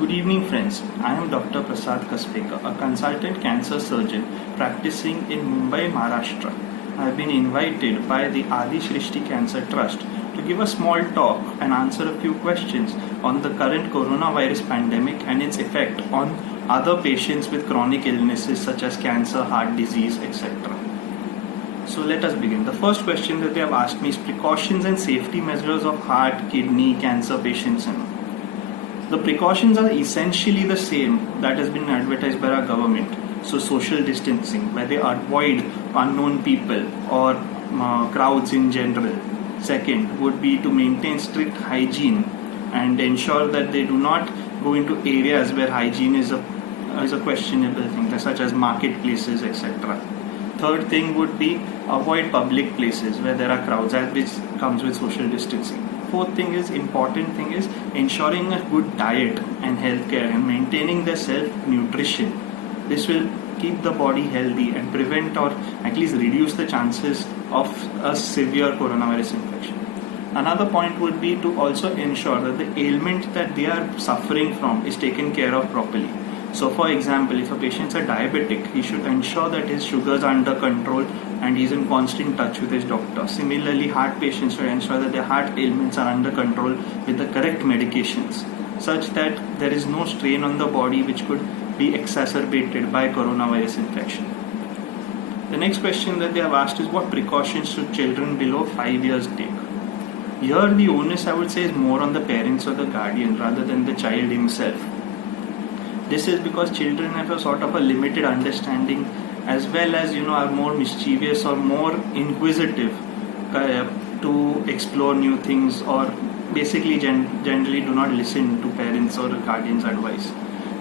Good evening, friends. I am Dr. Prasad Kaspekar, a consultant cancer surgeon practicing in Mumbai, Maharashtra. I have been invited by the Adi Shrishti Cancer Trust to give a small talk and answer a few questions on the current coronavirus pandemic and its effect on other patients with chronic illnesses such as cancer, heart disease, etc. So let us begin. The first question that they have asked me is precautions and safety measures of heart, kidney, cancer patients. The precautions are essentially the same that has been advertised by our government. So social distancing, where they avoid unknown people or crowds in general. Second would be to maintain strict hygiene and ensure that they do not go into areas where hygiene is a questionable thing, such as marketplaces, etc. Third thing would be avoid public places where there are crowds, which comes with social distancing. Fourth thing is ensuring a good diet and healthcare and maintaining their self-nutrition. This will keep the body healthy and prevent or at least reduce the chances of a severe coronavirus infection. Another point would be to also ensure that the ailment that they are suffering from is taken care of properly. So for example, if a patient is a diabetic, he should ensure that his sugars are under control and he is in constant touch with his doctor. Similarly, heart patients should ensure that their heart ailments are under control with the correct medications, such that there is no strain on the body which could be exacerbated by coronavirus infection. The next question that they have asked is what precautions should children below 5 years take? Here the onus, I would say, is more on the parents or the guardian rather than the child himself. This is because children have a sort of a limited understanding, as well as are more mischievous or more inquisitive to explore new things, or basically generally do not listen to parents or guardians' advice.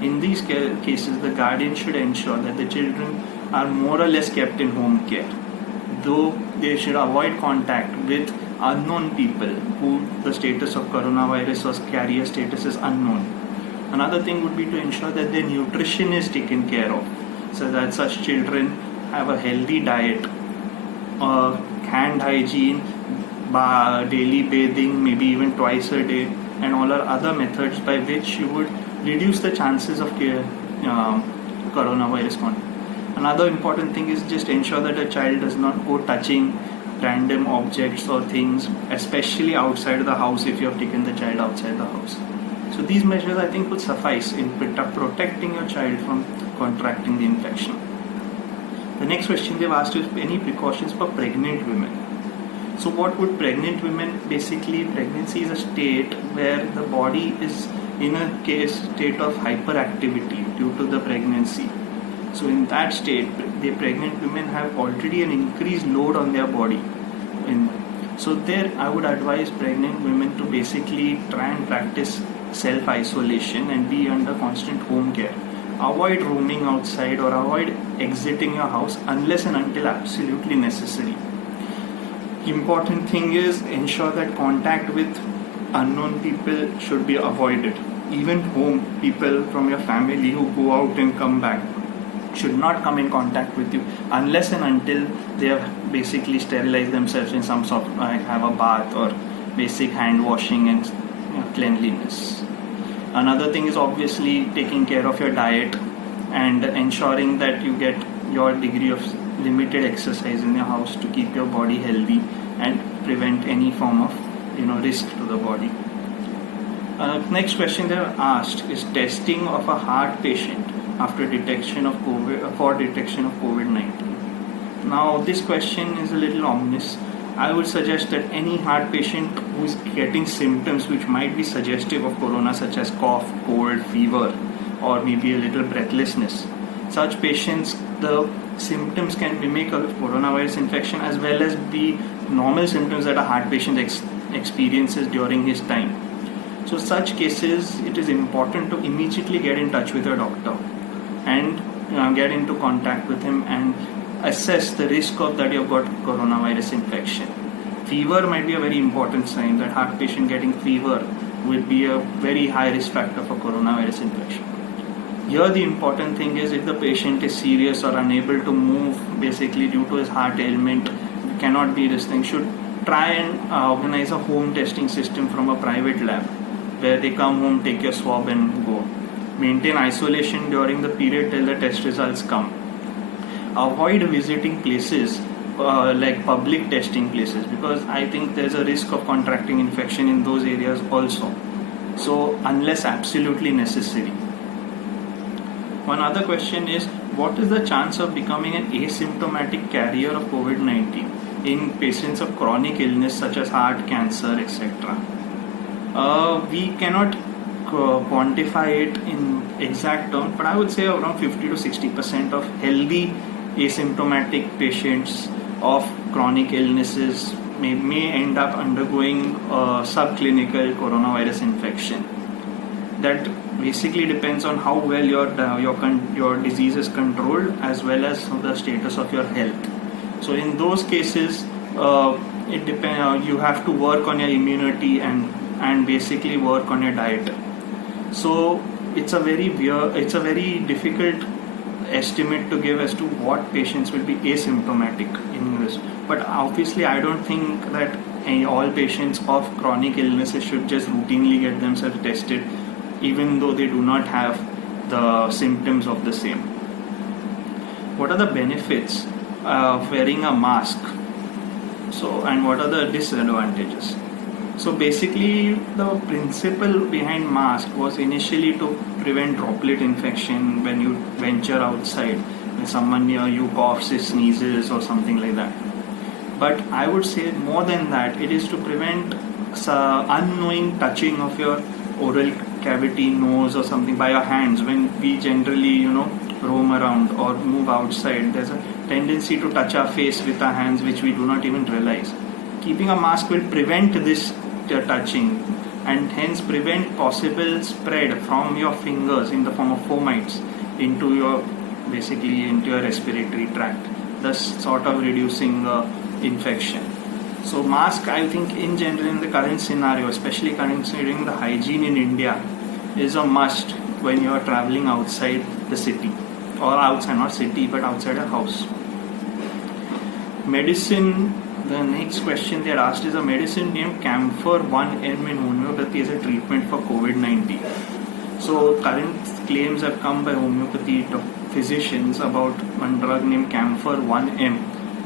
In these cases, the guardian should ensure that the children are more or less kept in home care, though they should avoid contact with unknown people who the status of coronavirus or carrier status is unknown. Another thing would be to ensure that their nutrition is taken care of, so that such children have a healthy diet, hand hygiene, daily bathing, maybe even twice a day, and all our other methods by which you would reduce the chances of coronavirus contact. Another important thing is just ensure that a child does not go touching random objects or things, especially outside the house if you have taken the child outside the house. So these measures, I think, would suffice in protecting your child from contracting the infection. The next question they've asked is any precautions for pregnant women. So what would pregnant women, basically pregnancy is a state where the body is in a state of hyperactivity due to the pregnancy. So in that state, the pregnant women have already an increased load on their body. So there I would advise pregnant women to basically try and practice self-isolation and be under constant home care. Avoid roaming outside or avoid exiting your house unless and until absolutely necessary. Important thing is ensure that contact with unknown people should be avoided. Even home people from your family who go out and come back should not come in contact with you unless and until they have basically sterilized themselves in some sort of have a bath or basic hand washing and cleanliness. Another thing is obviously taking care of your diet and ensuring that you get your degree of limited exercise in your house to keep your body healthy and prevent any form of risk to the body. Next question they have asked is testing of a heart patient after detection of COVID-19. Now this question is a little ominous. I would suggest that any heart patient who is getting symptoms which might be suggestive of corona, such as cough, cold, fever, or maybe a little breathlessness, such patients, the symptoms can mimic a coronavirus infection as well as be normal symptoms that a heart patient experiences during his time. So such cases, it is important to immediately get in touch with your doctor and get into contact with him and assess the risk of that you've got coronavirus infection. Fever might be a very important sign. That heart patient getting fever will be a very high risk factor for coronavirus infection. Here the important thing is if the patient is serious or unable to move basically due to his heart ailment, cannot be this thing, should try and organize a home testing system from a private lab where they come home, take your swab and go. Maintain isolation during the period till the test results come. Avoid visiting places like public testing places, because I think there's a risk of contracting infection in those areas also. So unless absolutely necessary. One other question is, what is the chance of becoming an asymptomatic carrier of COVID-19 in patients of chronic illness such as heart, cancer, etc.? We cannot quantify it in exact terms, but I would say around 50 to 60% of healthy asymptomatic patients of chronic illnesses may end up undergoing subclinical coronavirus infection. That basically depends on how well your disease is controlled, as well as the status of your health. So in those cases, it depends. You have to work on your immunity and basically work on your diet. So it's a very difficult estimate to give as to what patients will be asymptomatic in this. But obviously, I don't think that all patients of chronic illnesses should just routinely get themselves tested, even though they do not have the symptoms of the same. What are the benefits of wearing a mask? And what are the disadvantages? So basically, the principle behind mask was initially to prevent droplet infection when you venture outside, when someone near you coughs, sneezes or something like that. But I would say more than that, it is to prevent unknowing touching of your oral cavity, nose or something by your hands. When we generally, roam around or move outside, there's a tendency to touch our face with our hands, which we do not even realize. Keeping a mask will prevent this touching, and hence prevent possible spread from your fingers in the form of fomites into your respiratory tract, thus sort of reducing infection. So mask, I think in general in the current scenario, especially considering the hygiene in India, is a must when you are traveling outside the city, or outside, not city, but outside a house. Medicine. The next question they are asked is, a medicine named Camphor 1M in homeopathy as a treatment for COVID-19. So current claims have come by homeopathy physicians about one drug named Camphor 1M,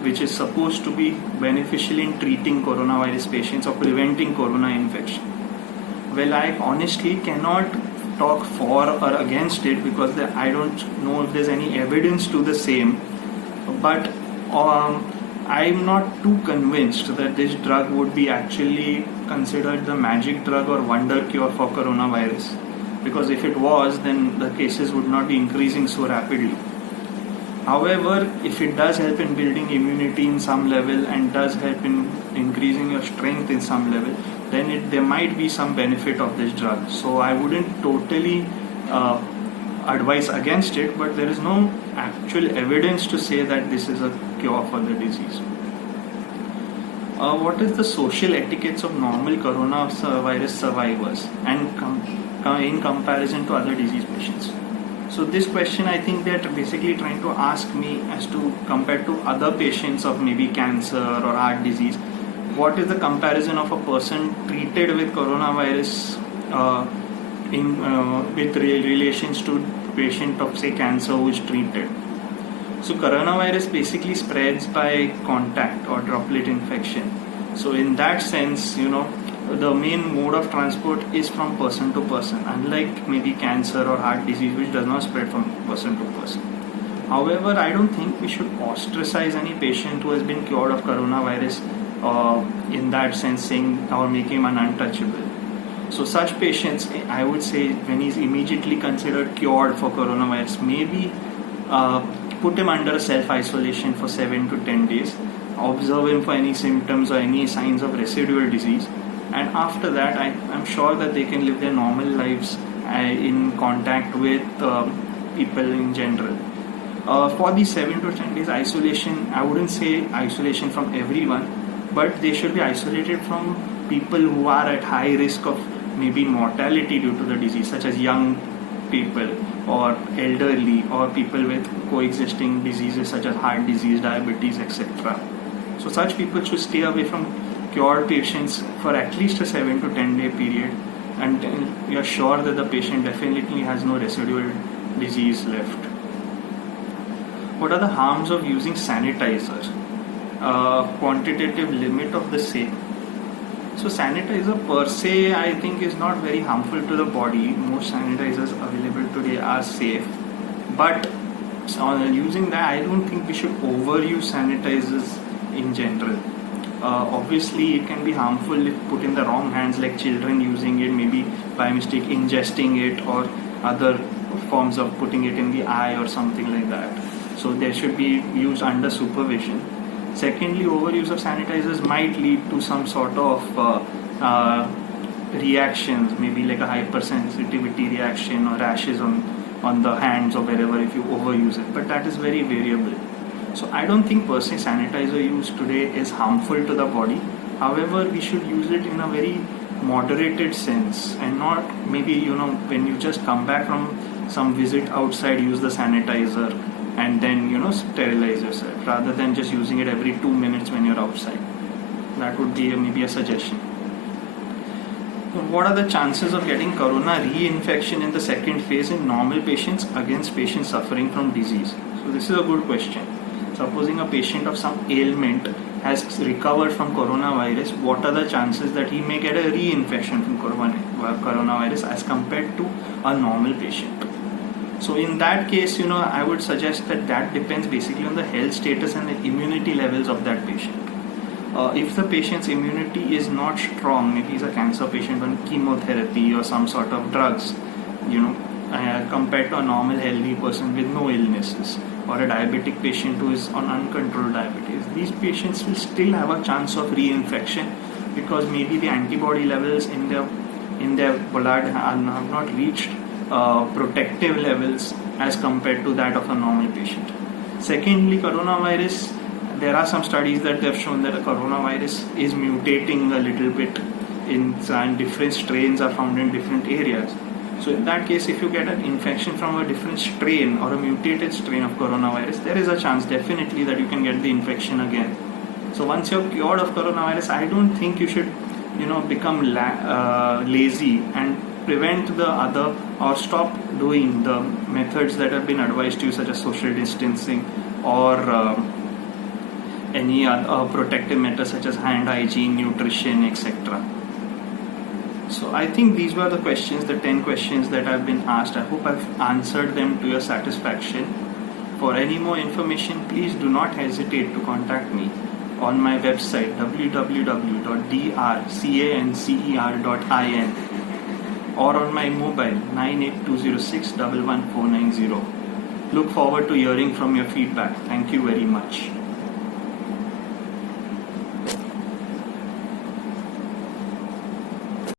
which is supposed to be beneficial in treating coronavirus patients or preventing corona infection. Well, I honestly cannot talk for or against it, because I don't know if there's any evidence to the same, but I'm not too convinced that this drug would be actually considered the magic drug or wonder cure for coronavirus, because if it was, then the cases would not be increasing so rapidly. However, if it does help in building immunity in some level and does help in increasing your strength in some level, then there might be some benefit of this drug. So I wouldn't totally advise against it, but there is no actual evidence to say that this is a cure for the disease. What is the social etiquettes of normal coronavirus survivors and in comparison to other disease patients? So this question, I think they're basically trying to ask me as to, compared to other patients of maybe cancer or heart disease, what is the comparison of a person treated with coronavirus with relations to patient of say cancer who is treated. So coronavirus basically spreads by contact or droplet infection. So in that sense, the main mode of transport is from person to person, unlike maybe cancer or heart disease, which does not spread from person to person. However, I don't think we should ostracize any patient who has been cured of coronavirus in that sense, saying or making him an untouchable. So such patients, I would say, when he's immediately considered cured for coronavirus, maybe put him under self-isolation for 7 to 10 days, observe him for any symptoms or any signs of residual disease, and after that I'm sure that they can live their normal lives in contact with people in general. For the 7 to 10 days isolation, I wouldn't say isolation from everyone, but they should be isolated from people who are at high risk of maybe mortality due to the disease, such as young people or elderly or people with coexisting diseases such as heart disease, diabetes, etc. So such people should stay away from cured patients for at least a 7 to 10 day period, until you're sure that the patient definitely has no residual disease left. What are the harms of using sanitizer? Quantitative limit of the same. So sanitizer per se, I think, is not very harmful to the body. Most sanitizers available today are safe, but using that, I don't think we should overuse sanitizers in general. Obviously, it can be harmful if put in the wrong hands, like children using it, maybe by mistake ingesting it, or other forms of putting it in the eye or something like that. So they should be used under supervision. Secondly, overuse of sanitizers might lead to some sort of reactions, maybe like a hypersensitivity reaction or rashes on the hands or wherever if you overuse it, but that is very variable. So I don't think per se sanitizer use today is harmful to the body. However, we should use it in a very moderated sense, and not maybe, when you just come back from some visit outside, use the sanitizer and then sterilize yourself, rather than just using it every 2 minutes when you're outside. That would be maybe a suggestion. What are the chances of getting corona reinfection in the second phase in normal patients against patients suffering from disease? So this is a good question. Supposing a patient of some ailment has recovered from coronavirus, what are the chances that he may get a reinfection from coronavirus as compared to a normal patient? So in that case, I would suggest that depends basically on the health status and the immunity levels of that patient. If the patient's immunity is not strong, maybe he's a cancer patient on chemotherapy or some sort of drugs, compared to a normal healthy person with no illnesses, or a diabetic patient who is on uncontrolled diabetes, these patients will still have a chance of reinfection, because maybe the antibody levels in their blood have not reached protective levels as compared to that of a normal patient. Secondly, coronavirus, there are some studies that have shown that a coronavirus is mutating a little bit and different strains are found in different areas. So in that case, if you get an infection from a different strain or a mutated strain of coronavirus, there is a chance definitely that you can get the infection again. So once you're cured of coronavirus, I don't think you should become lazy and prevent the other, or stop doing the methods that have been advised to you, such as social distancing or any other protective methods such as hand hygiene, nutrition, etc. So I think these were the questions, the 10 questions that have been asked. I hope I've answered them to your satisfaction. For any more information, please do not hesitate to contact me on my website www.drcancer.in, or on my mobile 98206 11490. Look forward to hearing from your feedback. Thank you very much.